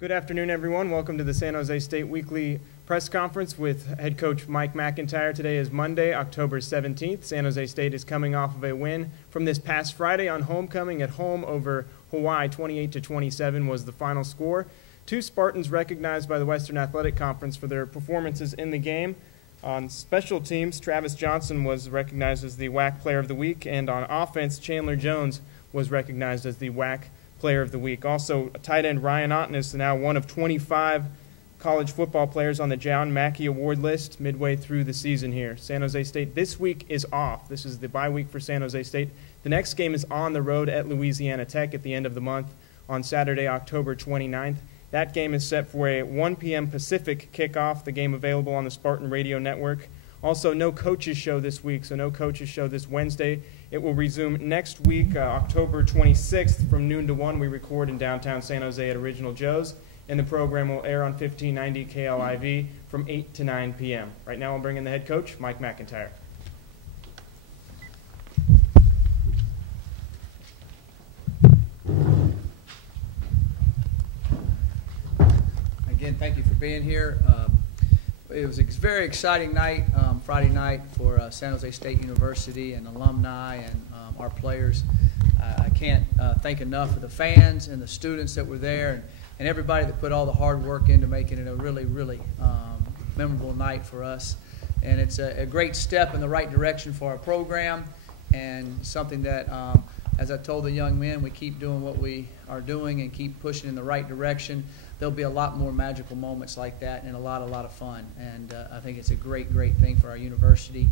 Good afternoon, everyone. Welcome to the San Jose State Weekly Press Conference with head coach Mike MacIntyre. Today is Monday, October 17th. San Jose State is coming off of a win from this past Friday on homecoming at home over Hawaii. 28-27 was the final score. Two Spartans recognized by the Western Athletic Conference for their performances in the game. On special teams, Travis Johnson was recognized as the WAC Player of the Week, and on offense, Chandler Jones was recognized as the WAC Player of the Week. Also, tight end Ryan Otten is now one of 25 college football players on the John Mackey Award list midway through the season here. San Jose State this week is off. This is the bye week for San Jose State. The next game is on the road at Louisiana Tech at the end of the month on Saturday, October 29th. That game is set for a 1 p.m. Pacific kickoff, the game available on the Spartan Radio Network. Also, no coaches show this week, so no coaches show this Wednesday. It will resume next week, October 26th, from noon to 1. We record in downtown San Jose at Original Joe's, and the program will air on 1590 KLIV from 8 to 9 p.m. Right now, I'll bring in the head coach, Mike MacIntyre. Again, thank you for being here. It was a very exciting night, Friday night, for San Jose State University and alumni and our players. I can't thank enough of the fans and the students that were there and everybody that put all the hard work into making it a really, really memorable night for us. And it's a great step in the right direction for our program, and something that, as I told the young men, we keep doing what we are doing and keep pushing in the right direction. There'll be a lot more magical moments like that and a lot of fun. And I think it's a great thing for our university.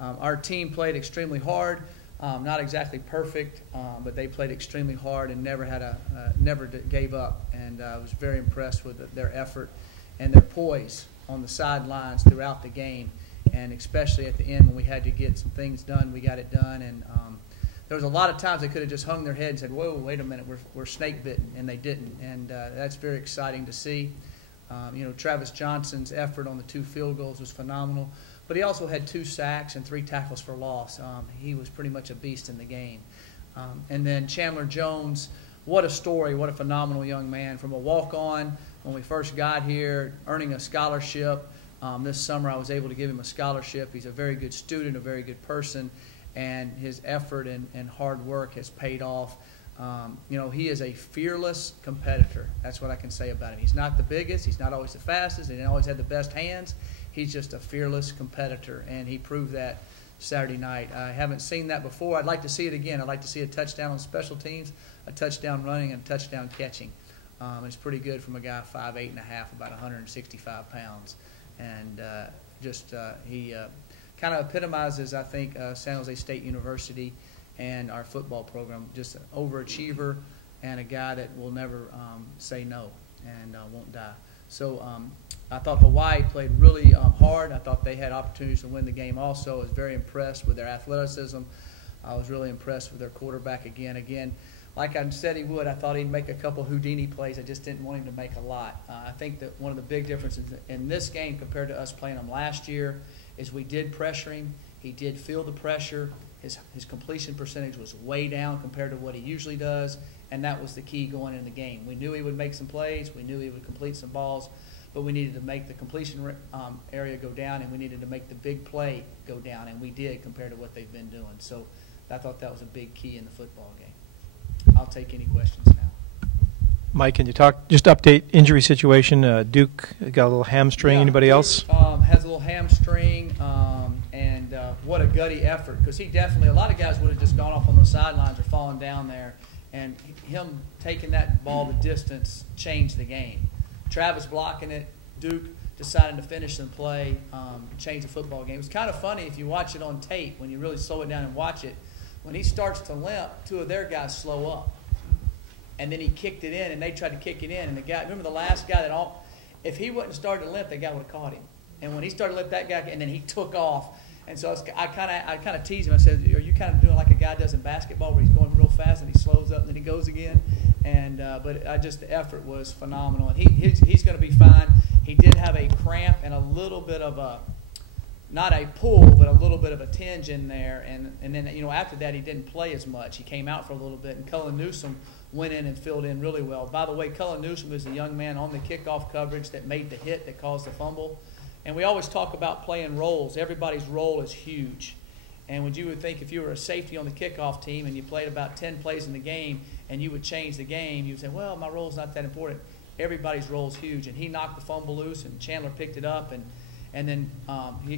Our team played extremely hard, not exactly perfect, but they played extremely hard and never gave up. And I was very impressed with their effort and their poise on the sidelines throughout the game, and especially at the end when we had to get some things done, we got it done. And there was a lot of times they could have just hung their head and said, whoa, wait a minute, we're snake bitten, and they didn't. And that's very exciting to see. Travis Johnson's effort on the 2 field goals was phenomenal, but he also had 2 sacks and 3 tackles for loss. He was pretty much a beast in the game. And then Chandler Jones, what a story, what a phenomenal young man. From a walk-on when we first got here, earning a scholarship. This summer I was able to give him a scholarship. He's a very good student, a very good person, and his effort and hard work has paid off. He is a fearless competitor. That's what I can say about him. He's not the biggest. He's not always the fastest. He didn't always have the best hands. He's just a fearless competitor, and he proved that Saturday night. I haven't seen that before. I'd like to see it again. I'd like to see a touchdown on special teams, a touchdown running, and a touchdown catching. It's pretty good from a guy 5'8.5", about 165 pounds. And he kind of epitomizes, I think, San Jose State University and our football program. Just an overachiever and a guy that will never say no and won't die. So I thought Hawaii played really hard. I thought they had opportunities to win the game also. I was very impressed with their athleticism. I was really impressed with their quarterback again. Like I said he would, I thought he'd make a couple Houdini plays. I just didn't want him to make a lot. I think that one of the big differences in this game compared to us playing him last year is we did pressure him. He did feel the pressure. His completion percentage was way down compared to what he usually does, and that was the key going in the game. We knew he would make some plays. We knew he would complete some balls, but we needed to make the completion area go down, and we needed to make the big play go down, and we did compared to what they've been doing. So I thought that was a big key in the football game. I'll take any questions now. Mike, can you just update injury situation? Duke got a little hamstring. Yeah, anybody else? Has a little hamstring, and what a gutty effort, because he definitely, a lot of guys would have just gone off on the sidelines or fallen down there, and him taking that ball the distance changed the game. Travis blocking it, Duke deciding to finish the play, changed the football game. It's kind of funny if you watch it on tape, when you really slow it down and watch it. When he starts to limp, 2 of their guys slow up. And then he kicked it in, and they tried to kick it in. And the guy, remember the last guy if he wouldn't started to limp, that guy would have caught him. And when he started to limp, that guy, and then he took off. And so I kind of teased him. I said, "Are you kind of doing like a guy does in basketball, where he's going real fast and he slows up and then he goes again?" And but the effort was phenomenal, and he's going to be fine. He did have a cramp and a little bit of not a pull, but a little bit of a tinge in there. And then, you know, after that, he didn't play as much. He came out for a little bit, and Cullen Newsome went in and filled in really well. By the way, Cullen Newsome is the young man on the kickoff coverage that made the hit that caused the fumble. And we always talk about playing roles. Everybody's role is huge. And when you would think if you were a safety on the kickoff team and you played about 10 plays in the game and you would change the game, you would say, well, my role's not that important. Everybody's role is huge. And he knocked the fumble loose, and Chandler picked it up, and then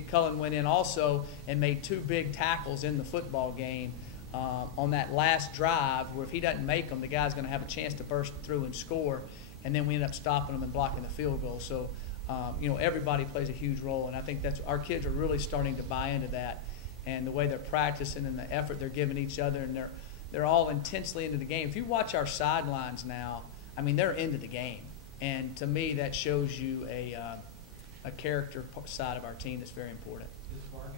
Cullen went in also and made 2 big tackles in the football game on that last drive, where if he doesn't make them, the guy's going to have a chance to burst through and score. And then we end up stopping them and blocking the field goal. So, you know, everybody plays a huge role, and I think that's our kids are really starting to buy into that, and the way they're practicing and the effort they're giving each other, and they're all intensely into the game. If you watch our sidelines now, I mean, they're into the game, and to me, that shows you a character side of our team that's very important. Is Marcus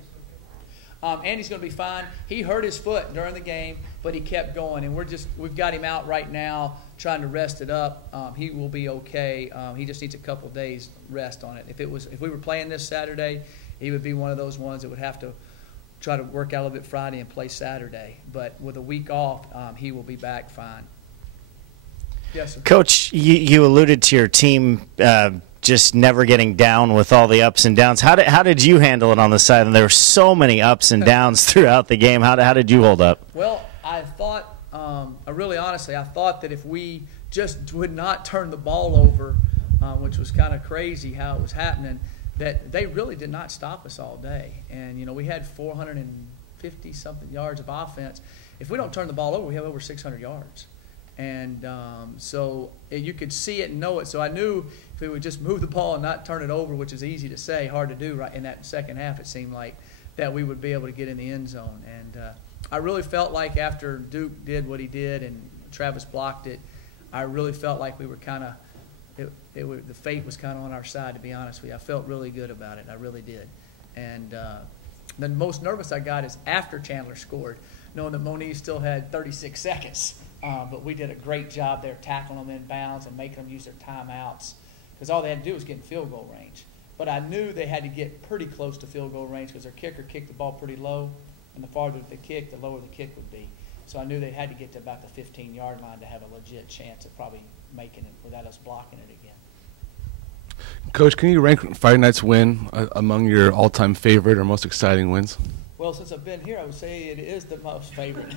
okay? Andy's going to be fine. He hurt his foot during the game, but he kept going, and we've got him out right now trying to rest it up. He will be okay. He just needs a couple of days rest on it. If we were playing this Saturday, he would be one of those ones that would have to try to work out a little bit Friday and play Saturday. But with a week off, he will be back fine. Yes, sir. Coach, you alluded to your team just never getting down with all the ups and downs. How did you handle it on the side? And there were so many ups and downs throughout the game. How did you hold up? Well, I thought, really honestly, I thought that if we just would not turn the ball over, which was kind of crazy how it was happening, that they really did not stop us all day. And, you know, we had 450-something yards of offense. If we don't turn the ball over, we have over 600 yards. And so you could see it and know it. So I knew if we would just move the ball and not turn it over, which is easy to say, hard to do right in that second half, it seemed like, that we would be able to get in the end zone. And I really felt like after Duke did what he did and Travis blocked it, I really felt like we were kind of the fate was kind of on our side, to be honest with you. I felt really good about it. I really did. And the most nervous I got is after Chandler scored, knowing that Moniz still had 36 seconds. But we did a great job there tackling them in bounds and making them use their timeouts, because all they had to do was get in field goal range. But I knew they had to get pretty close to field goal range because their kicker kicked the ball pretty low, and the farther they kicked, the lower the kick would be. So I knew they had to get to about the 15-yard line to have a legit chance of probably making it without us blocking it again. Coach, can you rank Friday night's win among your all-time favorite or most exciting wins? Well, since I've been here, I would say it is the most favorite.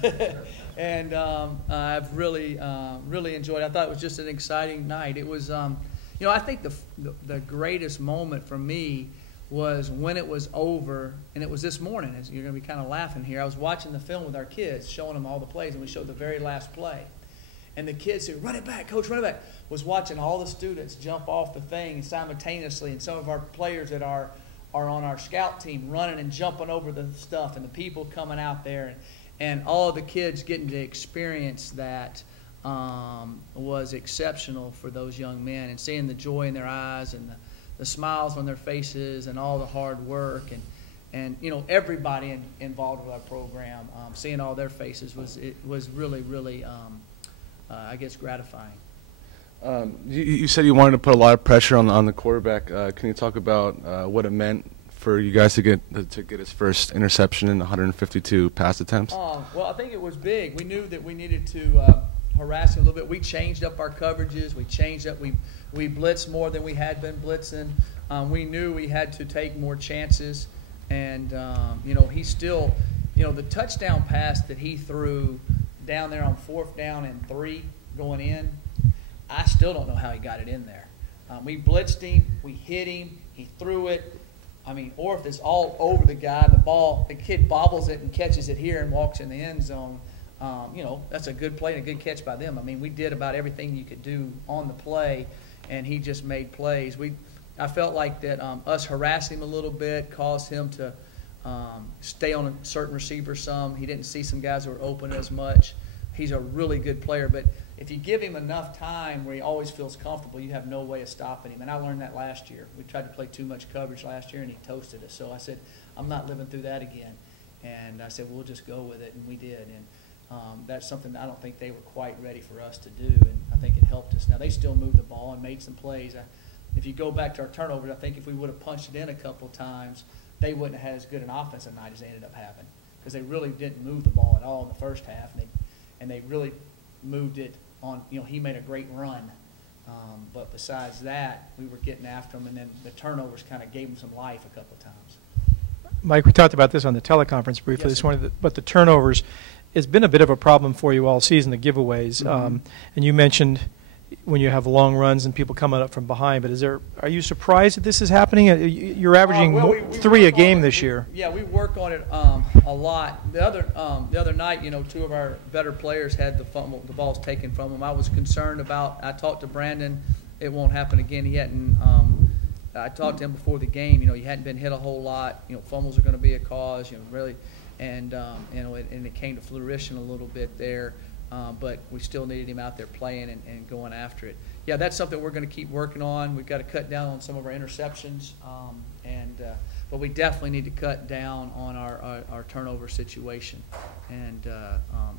And I've really enjoyed it. I thought it was just an exciting night. It was, you know, I think the greatest moment for me was when it was over, and it was this morning. As you're going to be kind of laughing here. I was watching the film with our kids, showing them all the plays, and we showed the very last play. And the kids who, run it back, Coach, run it back, was watching all the students jump off the thing simultaneously, and some of our players that are on our scout team running and jumping over the stuff, and the people coming out there, and all of the kids getting to experience that was exceptional for those young men, and seeing the joy in their eyes and the smiles on their faces and all the hard work and you know, everybody involved with our program, seeing all their faces was really, really, I guess, gratifying. You said you wanted to put a lot of pressure on the quarterback. Can you talk about what it meant for you guys to get his first interception in 152 pass attempts? Well, I think it was big. We knew that we needed to harass him a little bit. We changed up our coverages. We changed up. We blitzed more than we had been blitzing. We knew we had to take more chances. And, you know, he still, you know, the touchdown pass that he threw down there on 4th down and 3 going in, I still don't know how he got it in there. We blitzed him. We hit him. He threw it. I mean, or if it's all over the guy, the kid bobbles it and catches it here and walks in the end zone, you know, that's a good play and a good catch by them. I mean, we did about everything you could do on the play, and he just made plays. I felt like that us harassing him a little bit caused him to stay on a certain receiver some. He didn't see some guys who were open as much. He's a really good player, but if you give him enough time where he always feels comfortable, you have no way of stopping him. And I learned that last year. We tried to play too much coverage last year, and he toasted us. So I said, I'm not living through that again. And I said, we'll just go with it, and we did. And that's something that I don't think they were quite ready for us to do, and I think it helped us. Now, they still moved the ball and made some plays. If you go back to our turnovers, I think if we would have punched it in a couple of times, they wouldn't have had as good an offensive night as they ended up having, because they really didn't move the ball at all in the first half, and they really moved it on. He made a great run, but besides that, we were getting after them, and then the turnovers kind of gave them some life a couple of times. Mike, we talked about this on the teleconference briefly this morning, but the turnovers has been a bit of a problem for you all season, the giveaways. Mm-hmm. And you mentioned when you have long runs and people coming up from behind, but are you surprised that this is happening? You're averaging we 3 a game this year. Yeah, we work on it a lot. The other night, 2 of our better players had the balls taken from them. I was concerned about. I talked to Brandon. It won't happen again. He hadn't. I talked to him before the game. He hadn't been hit a whole lot. Fumbles are going to be a cause. Really, and it came to fruition a little bit there. But we still needed him out there playing and going after it. Yeah, that's something we're going to keep working on. We've got to cut down on some of our interceptions, but we definitely need to cut down on our turnover situation, and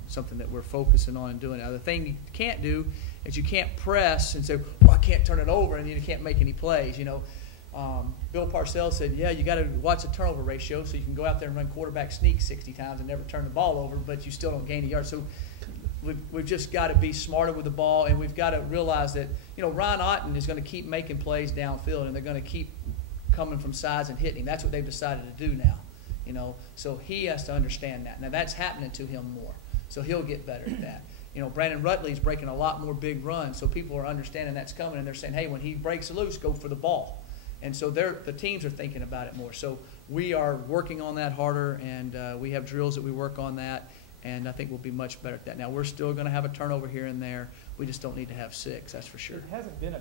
something that we're focusing on and doing. Now, the thing you can't do is you can't press and say, well, I can't turn it over, and you can't make any plays. Bill Parcells said, yeah, you got to watch the turnover ratio so you can go out there and run quarterback sneak 60 times and never turn the ball over, but you still don't gain a yard. So we've just got to be smarter with the ball, and we've got to realize that, Ron Otten is going to keep making plays downfield, and they're going to keep coming from sides and hitting. That's what they've decided to do now, So he has to understand that. Now, that's happening to him more, so he'll get better at that. Brandon Rutley's breaking a lot more big runs, so people are understanding that's coming, and they're saying, hey, when he breaks loose, go for the ball. And so the teams are thinking about it more. So we are working on that harder, and we have drills that we work on that, and I think we'll be much better at that. Now, we're still going to have a turnover here and there. We just don't need to have 6, that's for sure. It hasn't been a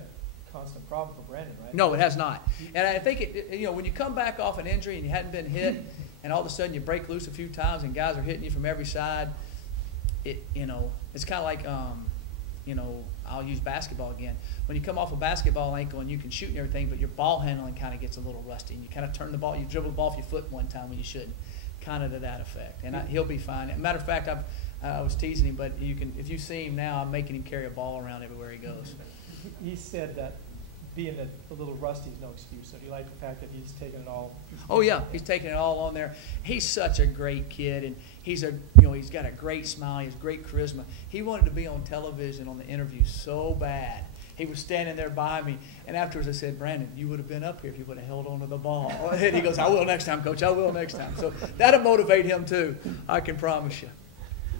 constant problem for Brandon, right? No, it has not. And I think, when you come back off an injury and you hadn't been hit, and all of a sudden you break loose a few times and guys are hitting you from every side, it's kind of like, I'll use basketball again. When you come off a basketball ankle and you can shoot and everything, but your ball handling kind of gets a little rusty, and you kind of turn the ball, you dribble the ball off your foot one time when you shouldn't, kind of to that effect. And he'll be fine. Matter of fact, I was teasing him, but if you see him now, I'm making him carry a ball around everywhere he goes. He said that being a little rusty is no excuse. So do you like the fact that he's taking it all? Oh yeah, he's taking it all on there. He's such a great kid, and he's got a great smile. He has great charisma. He wanted to be on television on the interview so bad. He was standing there by me, and afterwards I said, Brandon, you would have been up here if you would have held on to the ball. And he goes, I will next time, Coach. I will next time. So that'll motivate him too, I can promise you.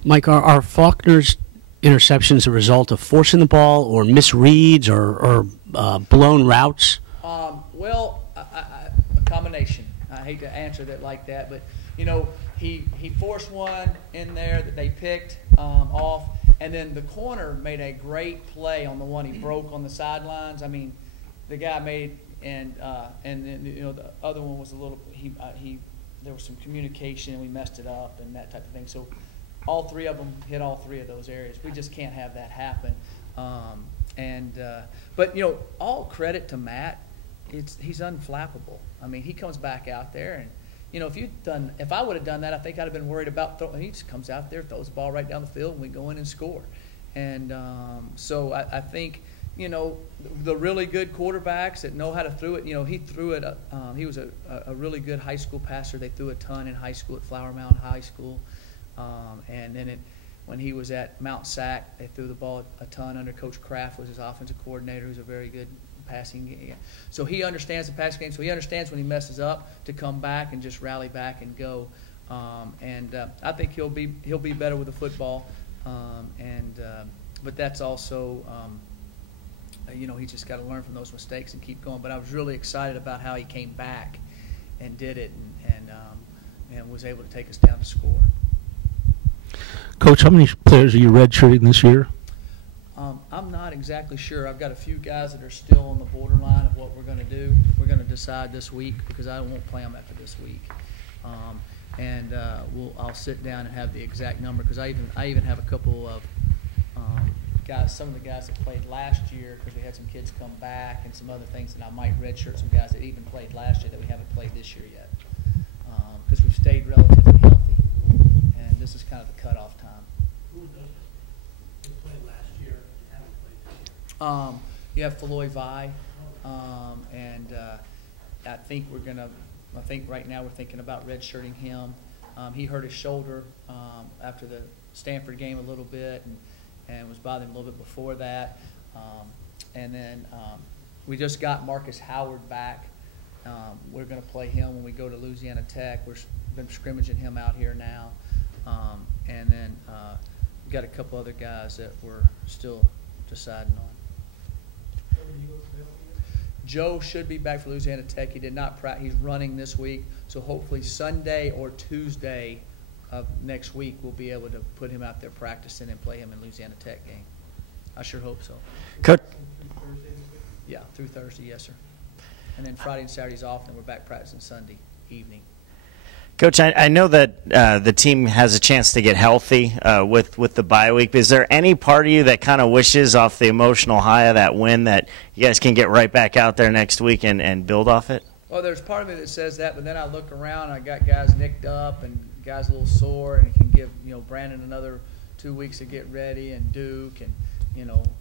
Mike, are Faulkner's interceptions a result of forcing the ball or misreads or blown routes? Well, a combination. I hate to answer that like that, but, he forced one in there that they picked off, and then the corner made a great play on the one he broke on the sidelines. I mean, the guy made, and then the other one was a little. There was some communication, and we messed it up and that type of thing. So all 3 of them hit all 3 of those areas. We just can't have that happen. But all credit to Matt. He's unflappable. I mean, he comes back out there and. If I would have done that, I think I'd have been worried about throwing. He just comes out there, throws the ball right down the field, and we go in and score. And so I think, the really good quarterbacks that know how to throw it. He threw it. He was a really good high school passer. They threw a ton in high school at Flower Mound High School, and then when he was at Mount Sac, they threw the ball a ton under Coach Kraft, was his offensive coordinator, who's a very good passing game. So he understands the passing game. So he understands when he messes up to come back and just rally back and go. I think he'll be better with the football. But that's also he's just got to learn from those mistakes and keep going. But I was really excited about how he came back and did it and was able to take us down to score. Coach, how many players are you redshirting this year? I'm not exactly sure. I've got a few guys that are still on the borderline of what we're going to do. We're going to decide this week because I won't play them after this week. I'll sit down and have the exact number because I even have a couple of guys, some of the guys that played last year because we had some kids come back and some other things that I might redshirt some guys that even played last year that we haven't played this year yet because we've stayed relatively healthy. And this is kind of the cutoff time. You have Feloy Vi, and I think we're going to I think right now we're thinking about redshirting him. He hurt his shoulder after the Stanford game a little bit and was bothering him a little bit before that. And then we just got Marcus Howard back. We're going to play him when we go to Louisiana Tech. We've been scrimmaging him out here now. And then we've got a couple other guys that we're still deciding on. Joe should be back for Louisiana Tech. He did not practice. He's running this week. So hopefully Sunday or Tuesday of next week we'll be able to put him out there practicing and play him in Louisiana Tech game. I sure hope so. Coach, Yeah, through Thursday, yes, sir. And then Friday and Saturday's off, and we're back practicing Sunday evening. Coach, I know that the team has a chance to get healthy with the bye week. Is there any part of you that kind of wishes off the emotional high of that win that you guys can get right back out there next week and build off it? Well, there's part of me that says that, but then I look around and I got guys nicked up and guys a little sore, and it can give Brandon another 2 weeks to get ready, and Duke and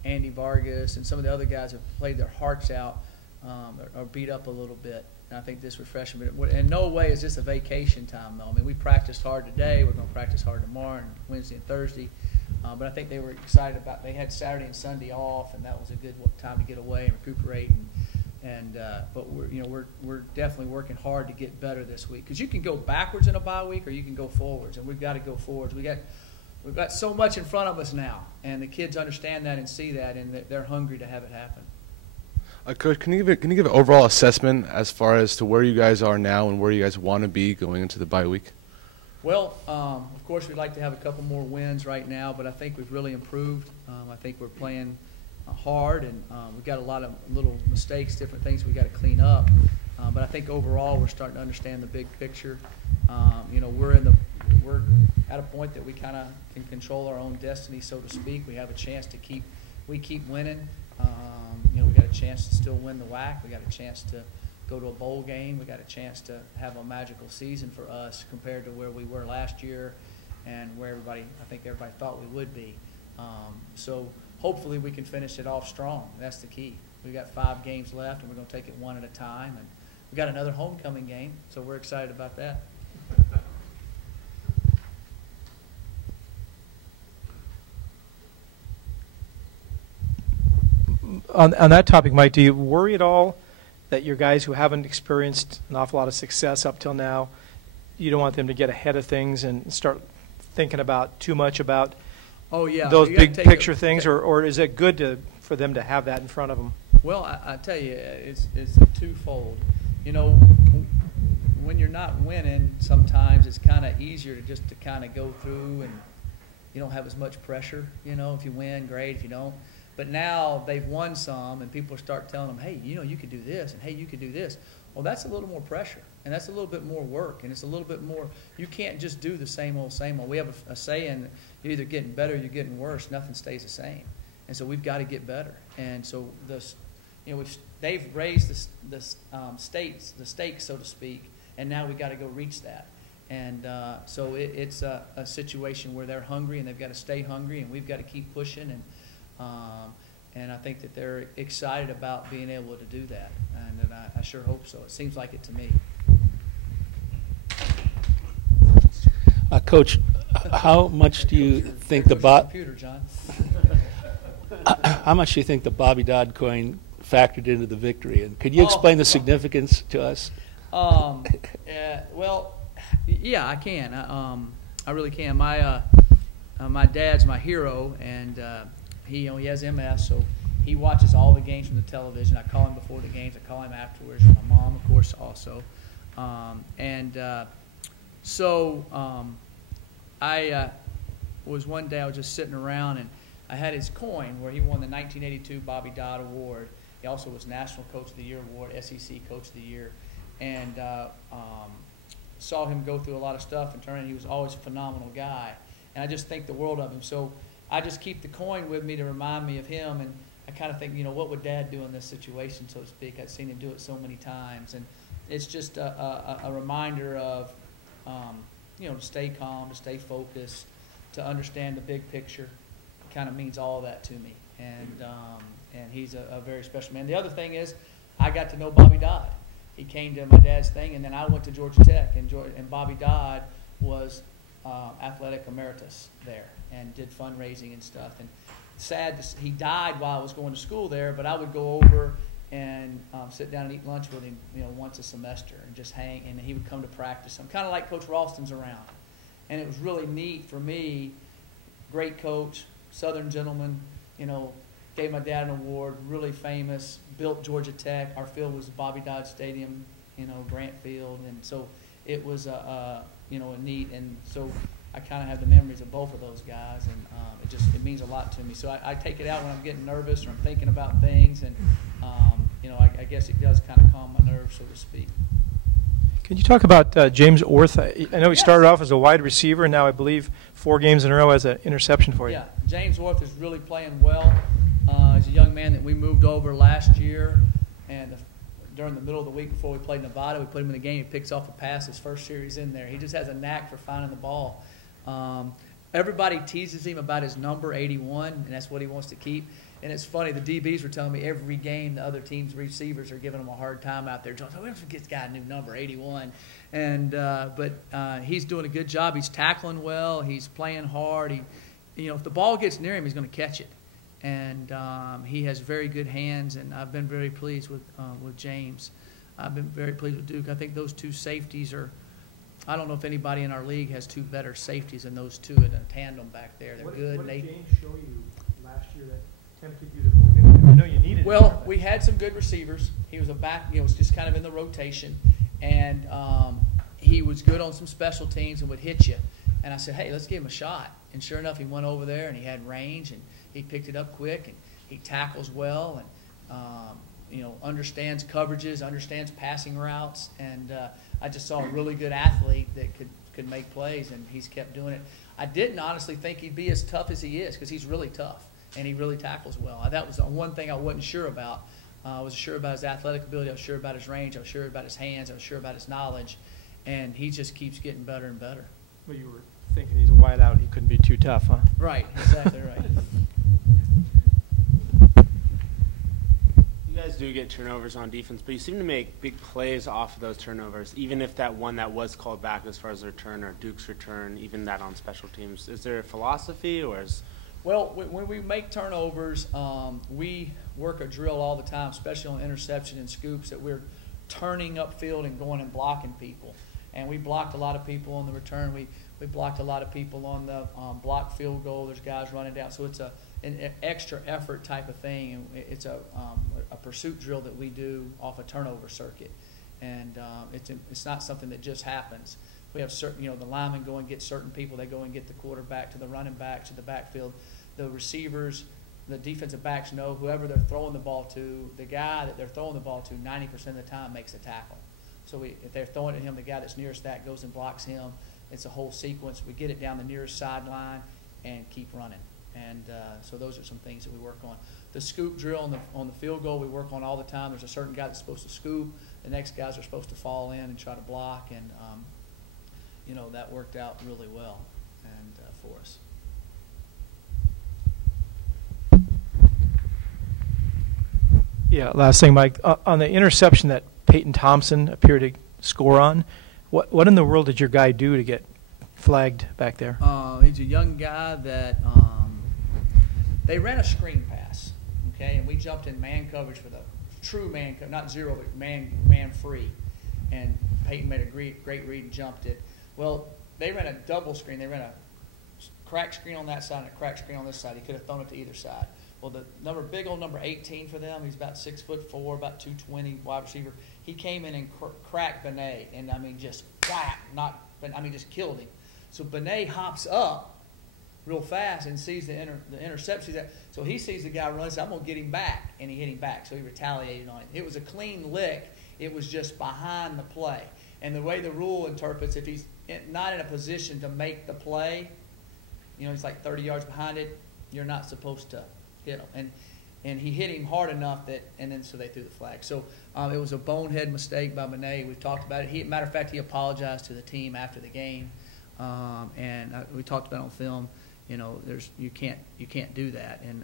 Andy Vargas and some of the other guys have played their hearts out, are beat up a little bit. And I think this refreshment, in no way is this a vacation time, though. I mean, we practiced hard today. We're going to practice hard tomorrow and Wednesday and Thursday. But I think they were excited about. They had Saturday and Sunday off, and that was a good time to get away and recuperate. But we're definitely working hard to get better this week, because you can go backwards in a bye week or you can go forwards, and we've got to go forwards. We've got so much in front of us now, and the kids understand that and see that, and they're hungry to have it happen. Coach, can you give an overall assessment as far as to where you guys are now and where you guys want to be going into the bye week? Well, of course, we'd like to have a couple more wins right now, but I think we've really improved. I think we're playing hard, and we've got a lot of little mistakes, different things we've got to clean up. But I think overall we're starting to understand the big picture. We're at a point that we kind of can control our own destiny, so to speak. We have a chance to keep winning. We got a chance to still win the WAC. We got a chance to go to a bowl game. We got a chance to have a magical season for us compared to where we were last year and where I think everybody thought we would be. So hopefully we can finish it off strong. That's the key. We've got 5 games left, and we're going to take it one at a time. And we've got another homecoming game, so we're excited about that. On that topic, Mike, do you worry at all that your guys who haven't experienced an awful lot of success up till now, you don't want them to get ahead of things and start thinking about too much about those big picture things, or is it good for them to have that in front of them? Well, I tell you, it's twofold. When you're not winning, sometimes it's kind of easier to kind of go through, and you don't have as much pressure. If you win, great. If you don't. But now they've won some, and people start telling them, hey, you could do this, and hey, you could do this. Well, that's a little more pressure, and that's a little bit more work, and it's a little bit more. You can't just do the same old, same old. We have a saying, you're either getting better or you're getting worse. Nothing stays the same. And so we've got to get better. And so they've raised the stakes, so to speak, and now we've got to go reach that. And so it's a situation where they're hungry, and they've got to stay hungry, and we've got to keep pushing. And I think that they're excited about being able to do that, and I sure hope so. It seems like it to me. Coach, how much do you think how much do you think the Bobby Dodd coin factored into the victory? And could you explain the significance to us? Well, yeah, I can. I really can. My dad's my hero, and he has MS, so he watches all the games from the television. I call him before the games. I call him afterwards. My mom, of course, also. I was one day I was just sitting around, and I had his coin where he won the 1982 Bobby Dodd Award. He also was National Coach of the Year Award, SEC Coach of the Year, and saw him go through a lot of stuff and turn in. He was always a phenomenal guy, and I just think the world of him. So I just keep the coin with me to remind me of him, and I kind of think, what would Dad do in this situation, so to speak? I've seen him do it so many times, and it's just a reminder of, to stay calm, to stay focused, to understand the big picture. It kind of means all of that to me, and he's a very special man. The other thing is, I got to know Bobby Dodd, he came to my dad's thing, and then I went to Georgia Tech, and Bobby Dodd was athletic emeritus there and did fundraising and stuff. And sad, he died while I was going to school there, but I would go over and sit down and eat lunch with him, once a semester and just hang, and he would come to practice. I'm kind of like Coach Ralston's around. And it was really neat for me, great coach, Southern gentleman, gave my dad an award, really famous, built Georgia Tech. Our field was Bobby Dodd Stadium, Grant Field. And so it was a neat, and so I kind of have the memories of both of those guys, and it means a lot to me. So I take it out when I'm getting nervous or I'm thinking about things, and I guess it does kind of calm my nerves, so to speak. Can you talk about James Orth? I know he started off as a wide receiver, and now I believe 4 games in a row as an interception for you. Yeah, James Orth is really playing well. He's a young man that we moved over last year, and during the middle of the week before we played Nevada, we put him in the game. He picks off a pass his first series in there. He just has a knack for finding the ball. Everybody teases him about his number 81, and that's what he wants to keep. And it's funny, the DBs were telling me every game the other team's receivers are giving him a hard time out there. Jones, we have to get this guy a new number, 81. But he's doing a good job. He's tackling well. He's playing hard. If the ball gets near him, he's going to catch it. And he has very good hands, and I've been very pleased with James. I've been very pleased with Duke. I think those 2 safeties are – I don't know if anybody in our league has 2 better safeties than those 2 in a tandem back there. They're good. What did James show you last year that tempted you to move him? I know you needed Well, we had some good receivers. He was a back, was just kind of in the rotation, and he was good on some special teams and would hit you. And I said, hey, let's give him a shot. And sure enough, he went over there and he had range, and he picked it up quick, and he tackles well, and understands coverages, understands passing routes, and I just saw a really good athlete that could make plays, and he's kept doing it. I didn't honestly think he'd be as tough as he is, because he's really tough, and he really tackles well. That was the one thing I wasn't sure about. I was sure about his athletic ability. I was sure about his range. I was sure about his hands. I was sure about his knowledge, and he just keeps getting better and better. Well, you were thinking he's a wideout. He couldn't be too tough, huh? Right, exactly right. You guys do get turnovers on defense, but you seem to make big plays off of those turnovers, even if that one that was called back as far as the return or Duke's return, even that on special teams. Is there a philosophy, or is – Well, when we make turnovers, we work a drill all the time, especially on interception and scoops, that we're turning upfield and going and blocking people. And we blocked a lot of people on the return. We blocked a lot of people on the block field goal. There's guys running down. So it's an extra effort type of thing. And it's a pursuit drill that we do off a turnover circuit. And it's not something that just happens. We have certain, the linemen go and get certain people. They go and get the quarterback to the running back to the backfield. The receivers, the defensive backs know whoever they're throwing the ball to, the guy that they're throwing the ball to 90% of the time makes a tackle. So if they're throwing it at him, the guy that's nearest that goes and blocks him. It's a whole sequence. We get it down the nearest sideline and keep running. And so those are some things that we work on. The scoop drill on the field goal we work on all the time. There's a certain guy that's supposed to scoop. The next guys are supposed to fall in and try to block. And, that worked out really well for us. Yeah, last thing, Mike. On the interception that Peyton Thompson appeared to score on, what in the world did your guy do to get flagged back there? He's a young guy that they ran a screen pass, okay, and we jumped in man coverage for the true man, not zero, but man free, and Peyton made a great read and jumped it. Well, they ran a double screen. They ran a crack screen on that side and a crack screen on this side. He could have thrown it to either side. Well, the big old number 18 for them, he's about 6'4", about 220, wide receiver. He came in and cracked Benet, and just whack, just killed him. So Benet hops up real fast and sees the interception. So he sees the guy run, says, I'm going to get him back, and he hit him back. So he retaliated on it. It was a clean lick. It was just behind the play. And the way the rule interprets, if he's not in a position to make the play, he's like 30 yards behind it, you're not supposed to hit him. And he hit him hard enough so they threw the flag. So it was a bonehead mistake by Benet. We've talked about it. Matter of fact, he apologized to the team after the game. We talked about it on film. You can't do that. And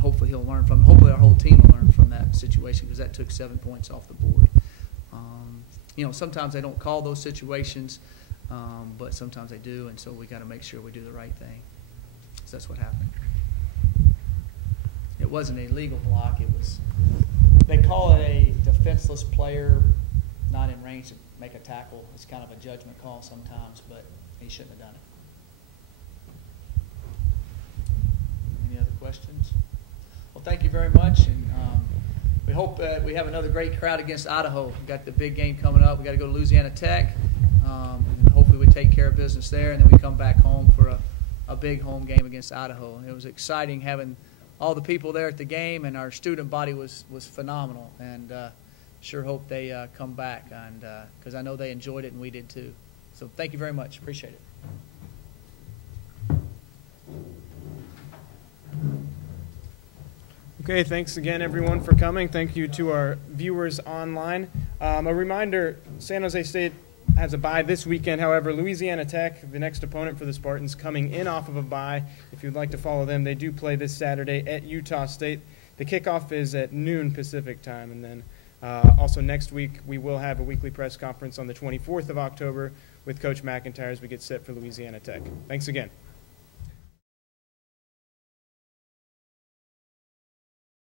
hopefully he'll learn from it. Hopefully our whole team will learn from that situation, because that took 7 points off the board. You know, sometimes they don't call those situations, but sometimes they do, and so we got to make sure we do the right thing. So that's what happened. It wasn't a legal block. It was, they call it a defenseless player not in range to make a tackle. It's kind of a judgment call sometimes, but he shouldn't have done it. Any other questions? Well, thank you very much, and we hope we have another great crowd against Idaho. We've got the big game coming up. We've got to go to Louisiana Tech, and hopefully we take care of business there, and then we come back home for a big home game against Idaho. It was exciting having all the people there at the game, and our student body was phenomenal, and sure hope they come back, and because I know they enjoyed it and we did too. So thank you very much. Appreciate it. Okay, thanks again, everyone, for coming. Thank you to our viewers online. A reminder, San Jose State has a bye this weekend. However, Louisiana Tech, the next opponent for the Spartans, coming in off of a bye. If you'd like to follow them, they do play this Saturday at Utah State. The kickoff is at noon Pacific time. And then also next week, we will have a weekly press conference on the 24th of October with Coach MacIntyre as we get set for Louisiana Tech. Thanks again.